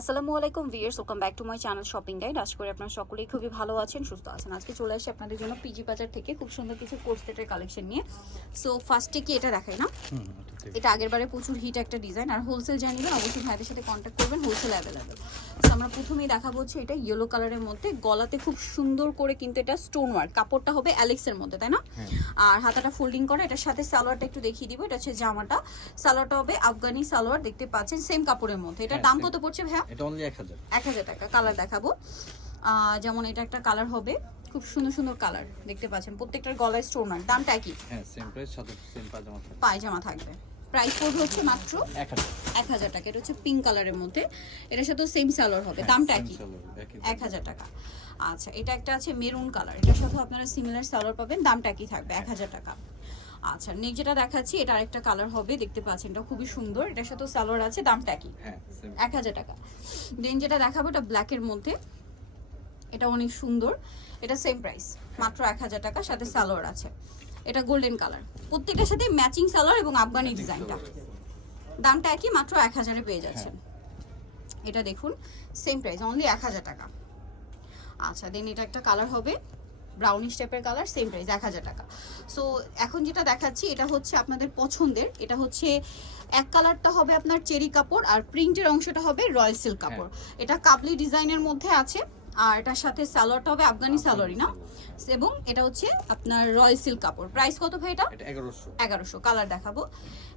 আসসালামু আলাইকুম viewers welcome back to my channel shopping guide আশা করি আপনারা সকলেই খুবই ভালো আছেন, সুস্থ আছেন। আজকে চলে আসি আপনাদের জন্য পিজি বাজার থেকে খুব সুন্দর কিছু কোর্স সেটের কালেকশন নিয়ে। সো ফার্স্টে কি এটা দেখাই না? এটা আগের বারে প্রচুর হিট একটা ডিজাইন আর হোলসেল জানিবেন অবশ্যই ভাইদের সাথে কন্ট্যাক্ট করবেন হোলসেল অ্যাভেলেবেল সো আমরা প্রথমেই দেখাবো হচ্ছে এটা ইয়েলো কালারের মধ্যে। গলাতে খুব সুন্দর করে কিন্তু এটা স্টোন ওয়ার্ক কাপড়টা হবে অ্যালেক্সের মধ্যে তাই না? হ্যাঁ। আর হাতাটা ফোল্ডিং করা এটার সাথে সালোয়ারটা একটু দেখিয়ে দিব এটা হচ্ছে জামাটা। সালোয়ারটা হবে আফগানি সালোয়ার দেখতে পাচ্ছেন সেম কাপড়ের মধ্যে। এটা হ্যাঁ, দাম কত পড়ছে ভাইয়া? এটা অনলি এক হাজার। এক হাজার টাকা কালার দেখাবো। যেমন এটা একটা কালার হবে খুব সুন্দর সুন্দর কালার দেখতে পাচ্ছেন। প্রত্যেকটার গলায় স্টোন আর দামটা একই। হ্যাঁ সেম প্রাইস সাথে সেম পাজামা পায়জামা থাকবে। প্রাইস পড়বে হচ্ছে মাত্র এক হাজার। টাকা। এটা হচ্ছে পিঙ্ক কালারের মধ্যে। এটার সাথে সেম সালোয়ার হবে। দামটা হ্যাঁ, একই। salary, এক হাজার টাকা। আচ্ছা এটা একটা আছে মেরুন কালার এটার সাথে আপনারা সিমিলার সালোয়ার পাবেন। দামটা একই থাকবে এক হাজার টাকা। আচ্ছা নেক্সট যেটা দেখাচ্ছি এটা আরেকটা কালার হবে। দেখতে পাচ্ছেন এটা খুবই সুন্দর। এটার সাথে সালোয়ার আছে দামটা একই। হ্যাঁ এক হাজার টাকা। দেন যেটা দেখাবো এটা ব্ল্যাকের মধ্যে। এটা অনেক সুন্দর। এটা সেম প্রাইস মাত্র এক হাজার টাকা। সাথে সালোয়ার আছে। এটা গোল্ডেন কালার প্রত্যেকটার সাথে ম্যাচিং সালোয়ার এবং আফগানি ডিজাইনটা দামটা একই মাত্র এক হাজারে পেয়ে যাচ্ছেন। এটা দেখুন সেম প্রাইস অনলি এক হাজার টাকা। আচ্ছা দেন এটা একটা কালার হবে ব্রাউনিশ টাইপের কালার সেম প্রাইস এক হাজার টাকা। সো এখন যেটা দেখাচ্ছি এটা হচ্ছে আপনাদের পছন্দের। এটা হচ্ছে এক কালারটা হবে আপনার চেরি কাপড় আর প্রিন্টের অংশটা হবে রয়্যাল সিল্ক কাপড়। এটা কাবলি ডিজাইনের মধ্যে আছে। আর এটার সাথে সালোয়ারটা হবে আফগানি সালোয়ারই না? এবং এটা হচ্ছে আপনার রয়্যাল সিল্ক কাপড়। প্রাইস কত ভাই এটা? এগারোশো। এগারোশো কালার দেখাবো।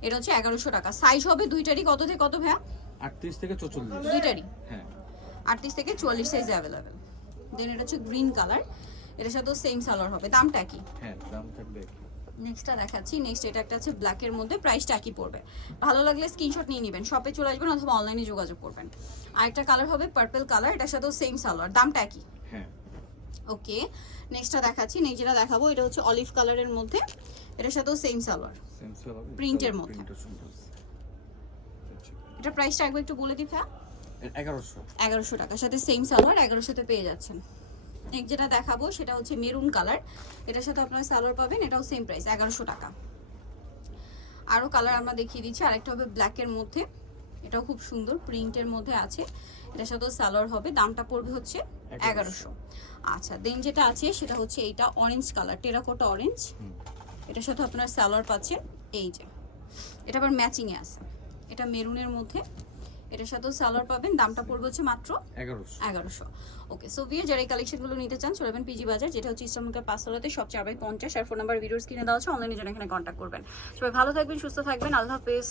এটা হচ্ছে এগারোশো টাকা। সাইজ হবে দুইটারই কত থেকে কত ভাইয়া? আটত্রিশ থেকে চৌচল্লিশ। দুইটারই? হ্যাঁ। আটত্রিশ থেকে চুয়াল্লিশ সাইজ অ্যাভেলেবেল দেন এটা হচ্ছে গ্রিন কালার এটার সাথেও সেম সালোয়ার হবে। দামটা কি? হ্যাঁ দাম থাকবে। নেক্সটটা দেখাচ্ছি। নেক্সট এটা একটা আছে ব্ল্যাকের মধ্যে প্রাইসটা একই পড়বে। ভালো লাগলে স্ক্রিনশট নিয়ে নেবেন। শপে চলে আসবেন অথবা অনলাইনে যোগাযোগ করবেন। আরেকটা কালার হবে পার্পল কালার এটার সাথেও সেম সালোয়ার দামটা একই। হ্যাঁ। ওকে নেক্সটটা দেখাচ্ছি। নেক্সট যেটা দেখাবো এটা হচ্ছে অলিভ কালারের মধ্যে এটার সাথেও সেম সালোয়ার এর মধ্যে। এটা প্রাইসটা একবার একটু বলে দিই এ- এগারোশো। এগারোশো টাকার সাথে সেম সালোয়ার এগারোশোতে পেয়ে যাচ্ছেন। নেক্সট যেটা দেখাবো সেটা হচ্ছে মেরুন কালার। এটার সাথে আপনারা সালোয়ার পাবেন এটাও সেম প্রাইস এগারোশো টাকা। আরও কালার আমরা দেখিয়ে দিচ্ছি আরেকটা হবে ব্ল্যাকের মধ্যে। এটাও খুব সুন্দর প্রিন্টের মধ্যে আছে। এটার সাথেও সালোয়ার হবে দামটা পড়বে হচ্ছে এগারোশো। আচ্ছা দেন যেটা আছে সেটা হচ্ছে এইটা অরেঞ্জ কালার টেরাকোটা অরেঞ্জ এটার সাথে আপনারা সালোয়ার পাচ্ছেন এই যে। এটা আবার ম্যাচিংয়ে আছে। এটা মেরুনের মধ্যে। এটার সাথেও সালোয়ার পাবেন দামটা পড়বে হচ্ছে মাত্র এগারোশো। এগারোশো। ওকে সো ভিয়ার যারা এই কালেকশনগুলো নিতে চান চলে যাবেন পিজি বাজার যেটা হচ্ছে ইসলামকে পাঁচতলাতে সবচেয়ে আবার পঞ্চাশ আর ফোন নাম্বার ভিডিওস কিনে দেওয়া হচ্ছে অনলাইনে যেন এখানে কন্ট্যাক্ট করবেন। সবাই ভালো থাকবেন সুস্থ থাকবেন আল্লাহ হাফেজ।